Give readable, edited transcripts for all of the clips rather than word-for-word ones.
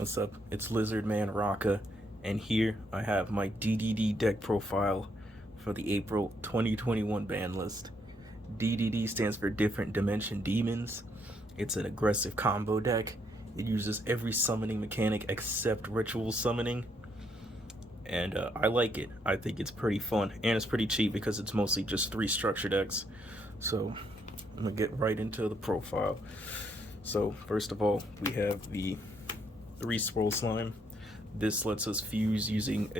What's up? It's Lizard Man Raka, and here I have my DDD deck profile for the April 2021 ban list. DDD stands for Different Dimension Demons. It's an aggressive combo deck. It uses every summoning mechanic except ritual summoning, and I like it. I think it's pretty fun, and it's pretty cheap because it's mostly just 3 structure decks. So I'm gonna get right into the profile. So first of all, we have the 3 Swirl Slime. This lets us fuse using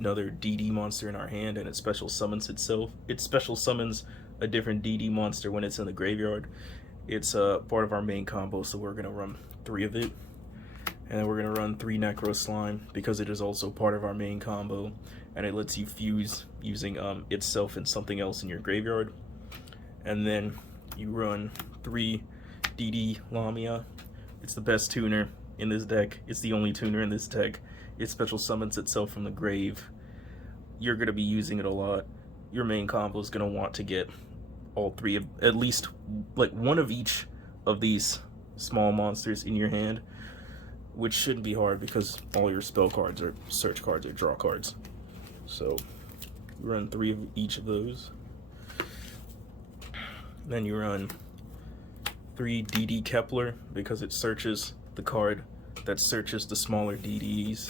another DD monster in our hand, and it special summons itself. It special summons a different DD monster when it's in the graveyard. It's part of our main combo, so we're gonna run 3 of it. And then we're gonna run 3 Necro Slime because it is also part of our main combo, and it lets you fuse using itself and something else in your graveyard. And then you run 3 DD Lamia. It's the best tuner in this deck. It's the only tuner in this deck. It special summons itself from the grave. You're going to be using it a lot. Your main combo is going to want to get all 3 of, at least like 1 of each of these small monsters in your hand, which shouldn't be hard because all your spell cards are search cards or draw cards. So you run 3 of each of those. Then you run 3 DD Kepler because it searches the card that searches the smaller DDs.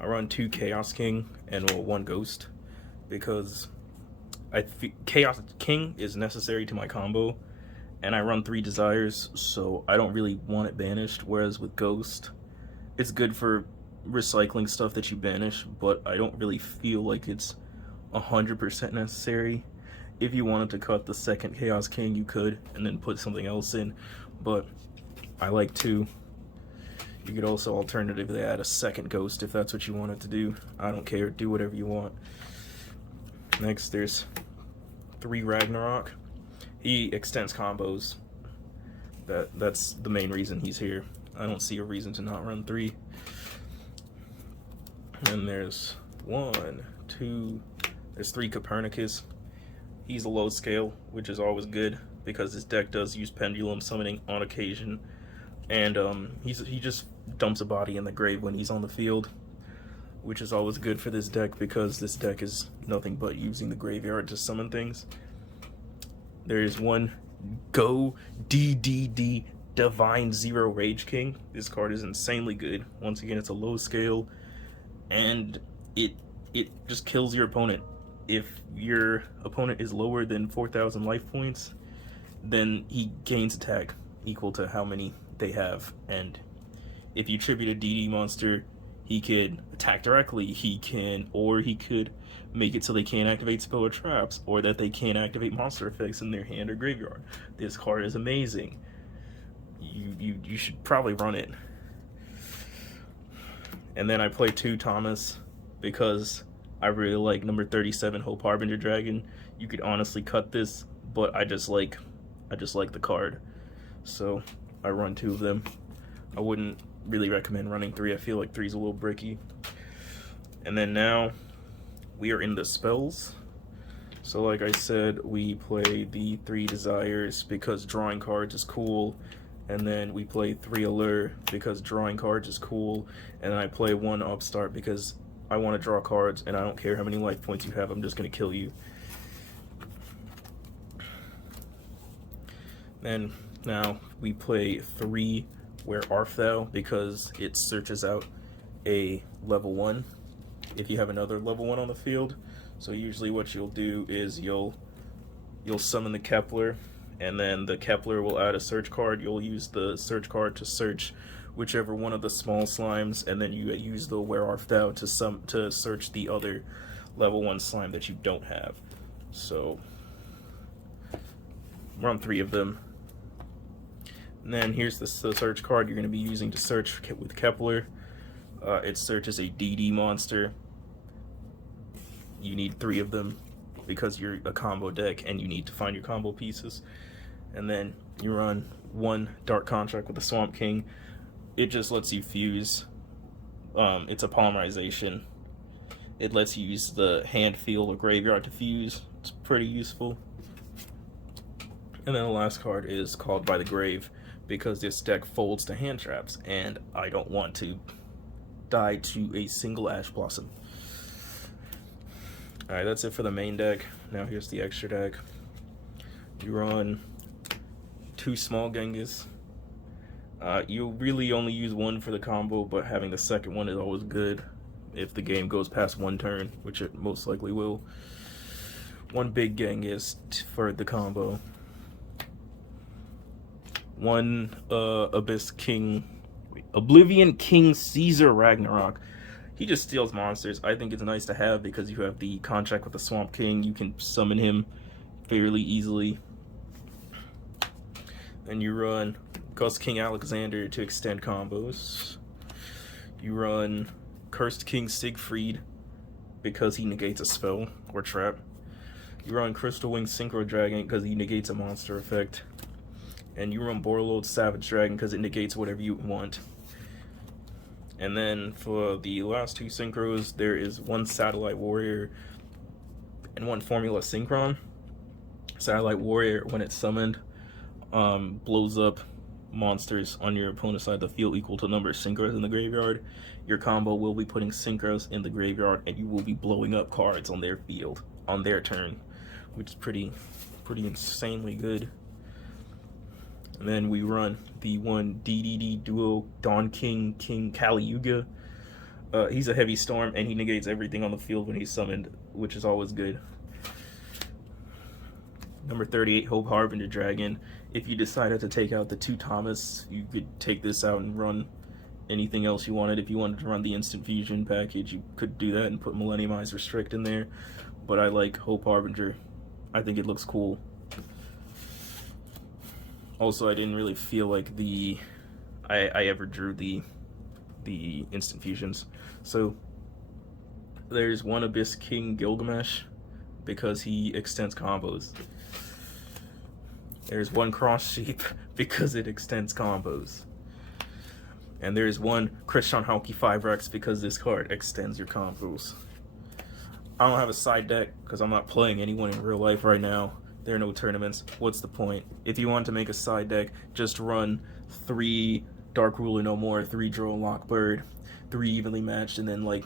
I run 2 Chaos King and 1 Ghost because Chaos King is necessary to my combo, and I run 3 Desires, so I don't really want it banished, whereas with Ghost, it's good for recycling stuff that you banish, but I don't really feel like it's 100% necessary. If you wanted to cut the 2nd Chaos King, you could, and then put something else in, but I like 2. You could also alternatively add a 2nd Ghost if that's what you wanted to do. I don't care, do whatever you want. Next, there's 3 Ragnarok. He extends combos. That's the main reason he's here. I don't see a reason to not run 3. And there's 3 Copernicus. He's a low scale, which is always good because his deck does use pendulum summoning on occasion, and he just dumps a body in the grave when he's on the field, which is always good for this deck because this deck is nothing but using the graveyard to summon things. There is 1 Go DDD Divine Zero Rage King. This card is insanely good. Once again, it's a low scale, and it just kills your opponent. If your opponent is lower than 4,000 life points, then he gains attack equal to how many they have. And if you tribute a DD monster, he could attack directly. He could make it so they can't activate spell or traps, or that they can't activate monster effects in their hand or graveyard. This card is amazing. You should probably run it. And then I play 2 Thomas because I really like number 37 Hope Harbinger Dragon. You could honestly cut this, but I just like the card, so I run 2 of them. I wouldn't really recommend running 3. I feel like 3 is a little bricky. And then now we are in the spells. So like I said, we play the 3 Desires because drawing cards is cool, and then we play 3 Allure because drawing cards is cool, and then I play 1 Upstart because I want to draw cards, and I don't care how many life points you have, I'm just going to kill you. And now we play 3 Where Art Thou because it searches out a level 1 if you have another level 1 on the field. So usually what you'll do is you'll summon the Kepler, and then the Kepler will add a search card. You'll use the search card to search whichever one of the small slimes, and then you use the Where Art Thou to search the other level 1 slime that you don't have. So run 3 of them. And then here's the search card you're going to be using to search with Kepler. It searches a DD monster. You need 3 of them because you're a combo deck and you need to find your combo pieces. And then you run 1 Dark Contract with the Swamp King. It just lets you fuse. It's a polymerization. It lets you use the hand, field, or graveyard to fuse. It's pretty useful. And then the last card is Called by the Grave because this deck folds to hand traps, and I don't want to die to a single Ash Blossom. Alright, that's it for the main deck. Now here's the extra deck. You run 2 small Genghis. You really only use 1 for the combo, but having the second one is always good if the game goes past 1 turn, which it most likely will. 1 big Genghis for the combo. 1 Oblivion King Caesar Ragnarok. He just steals monsters. I think it's nice to have because you have the contract with the Swamp King. You can summon him fairly easily. Then you run Ghost King Alexander to extend combos. You run Cursed King Siegfried because he negates a spell or trap. You run Crystal Wing Synchro Dragon because he negates a monster effect. And you run Borreload Savage Dragon because it negates whatever you want. And then for the last 2 synchros, there is 1 Satellite Warrior and 1 Formula Synchron. Satellite Warrior, when it's summoned, blows up monsters on your opponent's side of the field equal to the number of synchros in the graveyard. Your combo will be putting synchros in the graveyard, and you will be blowing up cards on their field on their turn, which is pretty insanely good. And then we run the 1 DDD duo Dawn King Kali Yuga. He's a heavy storm, and he negates everything on the field when he's summoned, which is always good. Number 38, Hope Harbinger Dragon. If you decided to take out the 2 Thomas, you could take this out and run anything else you wanted. If you wanted to run the Instant Fusion package, you could do that and put Millennium Eyes Restrict in there. But I like Hope Harbinger. I think it looks cool. Also, I didn't really feel like I ever drew the Instant Fusions. So there's 1 Abyss King Gilgamesh because he extends combos. There's 1 Cross Sheep because it extends combos. And there's 1 Christian Hauke 5-Rex because this card extends your combos. I don't have a side deck because I'm not playing anyone in real life right now. There are no tournaments. What's the point? If you want to make a side deck, just run 3 Dark Ruler No More, 3 Droll Lockbird, 3 Evenly Matched, and then like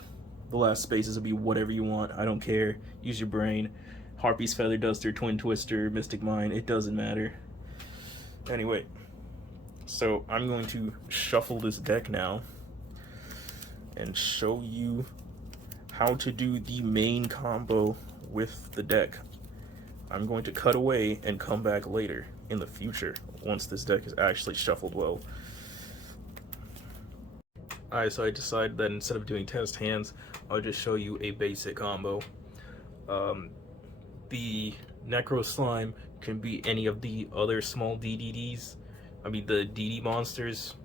the last spaces will be whatever you want. I don't care. Use your brain. Harpy's Feather Duster, Twin Twister, Mystic Mine, it doesn't matter. Anyway, so I'm going to shuffle this deck now and show you how to do the main combo with the deck. I'm going to cut away and come back later in the future once this deck is actually shuffled well. Alright, so I decided that instead of doing test hands, I'll just show you a basic combo. The Necro Slime can be any of the other small DDDs. I mean the DD monsters,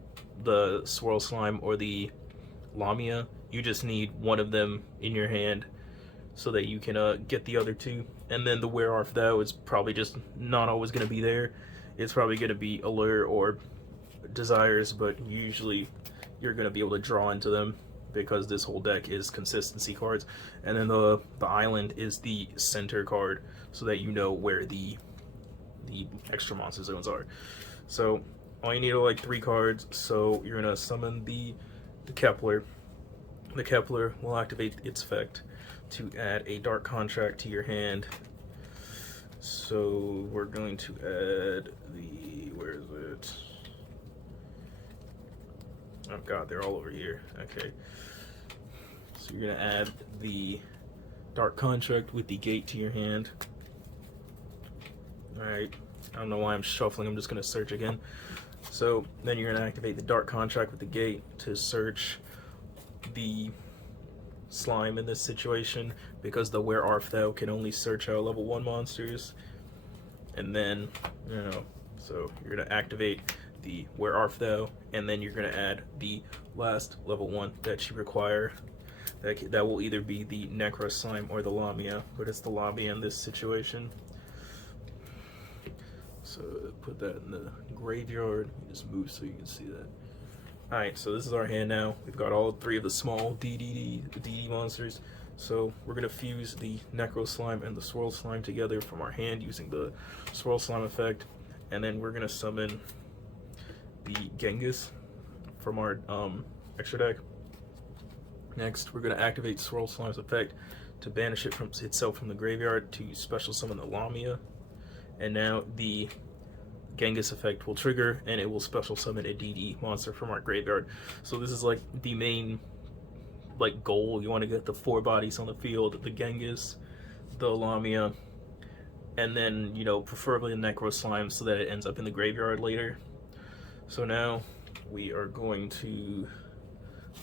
the Swirl Slime or the Lamia. You just need 1 of them in your hand so that you can get the other 2. And then the Where-Arf Thou is probably just not always going to be there. It's probably going to be Allure or Desires, but usually you're going to be able to draw into them because this whole deck is consistency cards. And then the Island is the center card so that you know where the extra monster zones are. So all you need are like 3 cards. So you're going to summon the Kepler. The Kepler will activate its effect to add a Dark Contract to your hand. So we're going to add the, where is it? Oh god, they're all over here. Okay. So you're gonna add the Dark Contract with the Gate to your hand. Alright, I don't know why I'm shuffling, I'm just gonna search again. So then you're gonna activate the Dark Contract with the Gate to search the slime in this situation, because the Where-Arf Thou can only search out level 1 monsters. And then, you know, so you're gonna activate the Where-Arf Thou, and then you're gonna add the last level 1 that you require. That will either be the Necro Slime or the Lamia, but it's the Lamia in this situation. So put that in the graveyard. You just move so you can see that. Alright, so this is our hand now. We've got all 3 of the small DD monsters. So we're going to fuse the Necro Slime and the Swirl Slime together from our hand using the Swirl Slime effect. And then we're going to summon the Genghis from our extra deck. Next, we're going to activate Swirl Slime's effect to banish it from itself from the graveyard to special summon the Lamia. And now the Genghis effect will trigger, and it will special summon a DD monster from our graveyard. So this is like the main goal. You want to get the 4 bodies on the field: the Genghis, the Lamia, and then, you know, preferably the Necro Slime, so that it ends up in the graveyard later. So now we are going to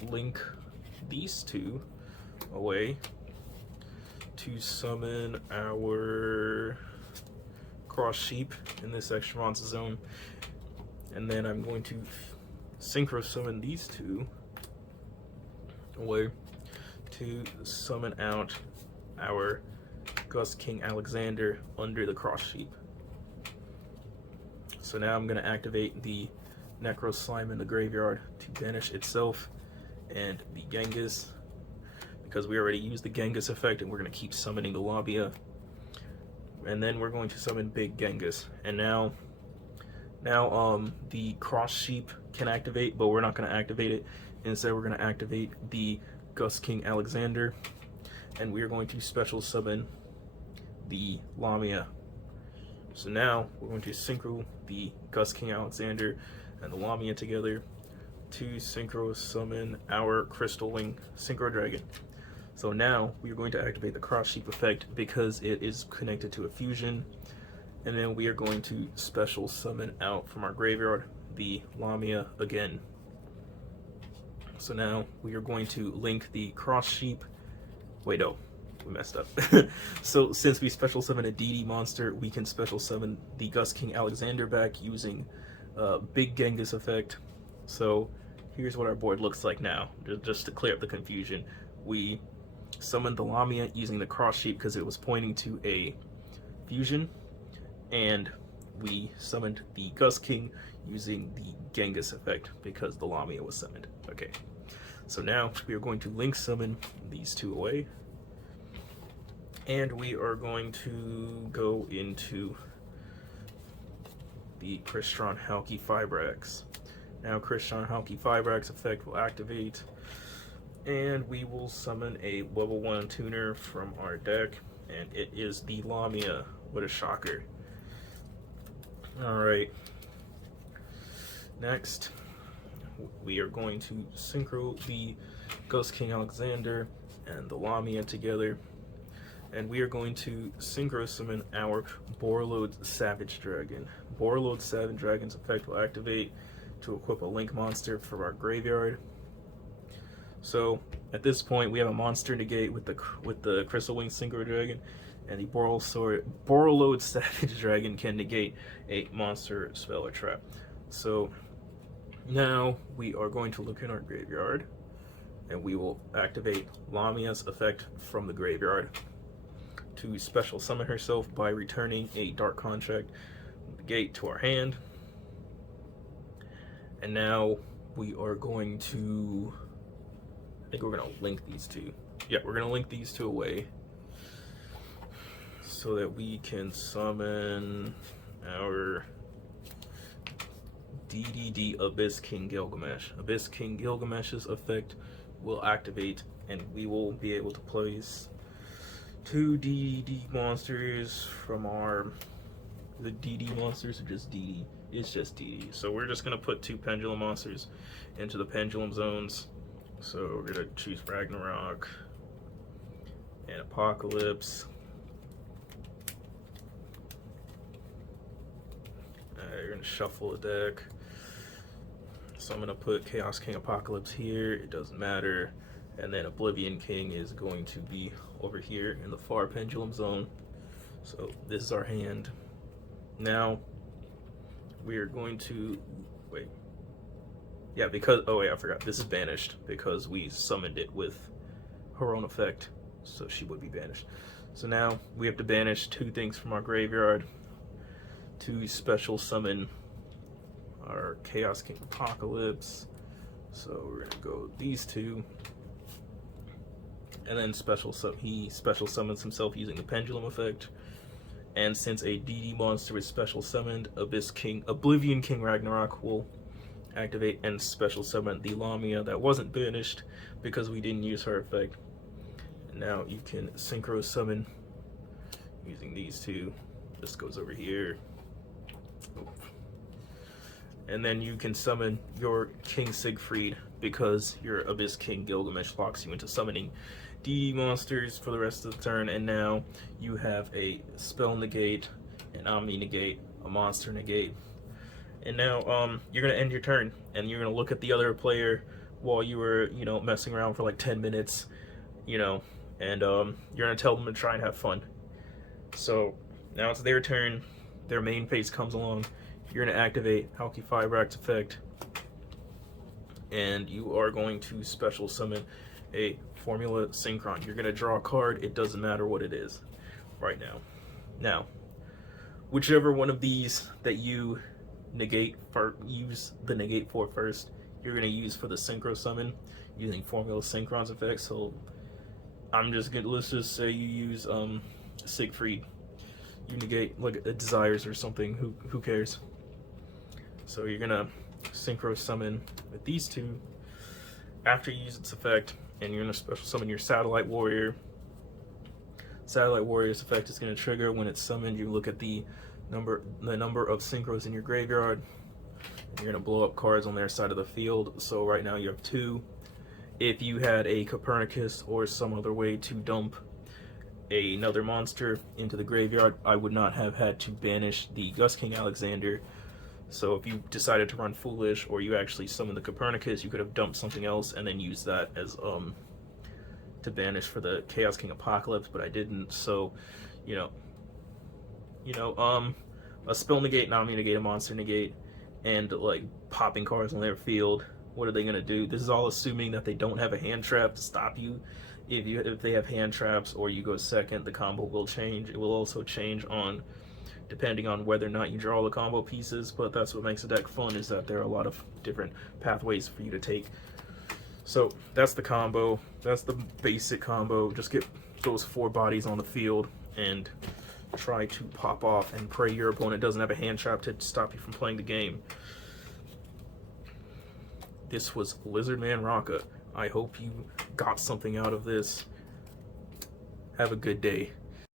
link these 2 away to summon our Cross Sheep in this extra monster zone, and then I'm going to synchro summon these 2 away to summon out our Gust King Alexander under the Cross Sheep. So now I'm going to activate the Necro Slime in the graveyard to banish itself and the Genghis, because we already used the Genghis effect, and we're going to keep summoning the Lamia. And then we're going to summon Big Genghis. And now the Cross Sheep can activate, but we're not going to activate it. Instead, we're going to activate the Gust King Alexander, and we are going to special summon the Lamia. So now we're going to synchro the Gust King Alexander and the Lamia together to synchro summon our Crystal Wing Synchro Dragon. So now we are going to activate the Cross Sheep effect because it is connected to a fusion, and then we are going to special summon out from our graveyard the Lamia again. So now we are going to link the Cross Sheep. Wait, no, we messed up. So since we special summon a DD monster, we can special summon the Gust King Alexander back using Big Genghis effect. So here's what our board looks like now, just to clear up the confusion. We summoned the Lamia using the Cross Sheep because it was pointing to a fusion, and we summoned the Gust King using the Genghis effect because the Lamia was summoned. Okay, so now we are going to link summon these 2 away, and we are going to go into the Crystron Halki Fibrax. Now Crystron Halki Fibrax effect will activate, and we will summon a level 1 tuner from our deck, and it is the Lamia. What a shocker. Alright, next we are going to synchro the Gust King Alexander and the Lamia together, and we are going to synchro summon our Borreload Savage Dragon. Borreload Savage Dragon's effect will activate to equip a link monster from our graveyard. So at this point we have a monster negate with the Crystal Wing Synchro Dragon, and the Borreload Savage Dragon can negate a monster spell or trap. So now we are going to look in our graveyard, and we will activate Lamia's effect from the graveyard to special summon herself by returning a Dark Contract negate to our hand. And now we are going to, I think we're going to link these 2. Yeah, we're going to link these 2 away so that we can summon our DDD Abyss King Gilgamesh. Abyss King Gilgamesh's effect will activate, and we will be able to place 2 DDD monsters from our... The DD monsters are just DD. It's just DD. So we're just going to put 2 Pendulum monsters into the Pendulum zones. So we're going to choose Ragnarok and Apocalypse. You're going to shuffle the deck. So I'm going to put Chaos King Apocalypse here. It doesn't matter. And then Oblivion King is going to be over here in the far Pendulum zone. So this is our hand. Now we are going to wait. Yeah, because oh wait, I forgot. This is banished because we summoned it with her own effect, so she would be banished. So now we have to banish 2 things from our graveyard to special summon our Chaos King Apocalypse. So we're gonna go these 2, and then he special summons himself using the Pendulum effect. And since a DD monster is special summoned, Oblivion King Ragnarok will activate and special summon the Lamia that wasn't banished because we didn't use her effect. Now you can synchro summon using these two. This goes over here. And then you can summon your King Siegfried because your Abyss King Gilgamesh locks you into summoning DD monsters for the rest of the turn. And now you have a spell negate, an Omni negate, a monster negate. And now you're gonna end your turn and you're gonna look at the other player while you were, you know, messing around for like 10 minutes, you know, and you're gonna tell them to try and have fun. So now it's their turn, their main phase comes along, you're gonna activate Halki Fibrax effect, and you are going to special summon a Formula Synchron. You're gonna draw a card, it doesn't matter what it is right now. Now, whichever one of these that you negate for, use the negate for first, you're gonna use for the synchro summon using Formula Synchron's effect. So I'm just gonna, let's just say you use Siegfried, you negate like a Desires or something, who cares. So you're gonna synchro summon with these two after you use its effect, and you're gonna special summon your Satellite Warrior. Satellite Warrior's effect is gonna trigger when it's summoned. You look at the number of synchros in your graveyard. You're gonna blow up cards on their side of the field. So right now you have 2. If you had a Copernicus or some other way to dump another monster into the graveyard, I would not have had to banish the Gus King Alexander. So if you decided to run Foolish, or you actually summon the Copernicus, you could have dumped something else and then used that as to banish for the Chaos King Apocalypse, but I didn't. So, a spell negate, Nami negate, a monster negate, and like popping cards on their field. What are they gonna do? This is all assuming that they don't have a hand trap to stop you. If they have hand traps or you go second, the combo will change. It will also change on depending on whether or not you draw the combo pieces, but that's what makes the deck fun, is that there are a lot of different pathways for you to take. So that's the combo. That's the basic combo. Just get those 4 bodies on the field and try to pop off and pray your opponent doesn't have a hand trap to stop you from playing the game. This was Lizardman Raka. I hope you got something out of this. Have a good day.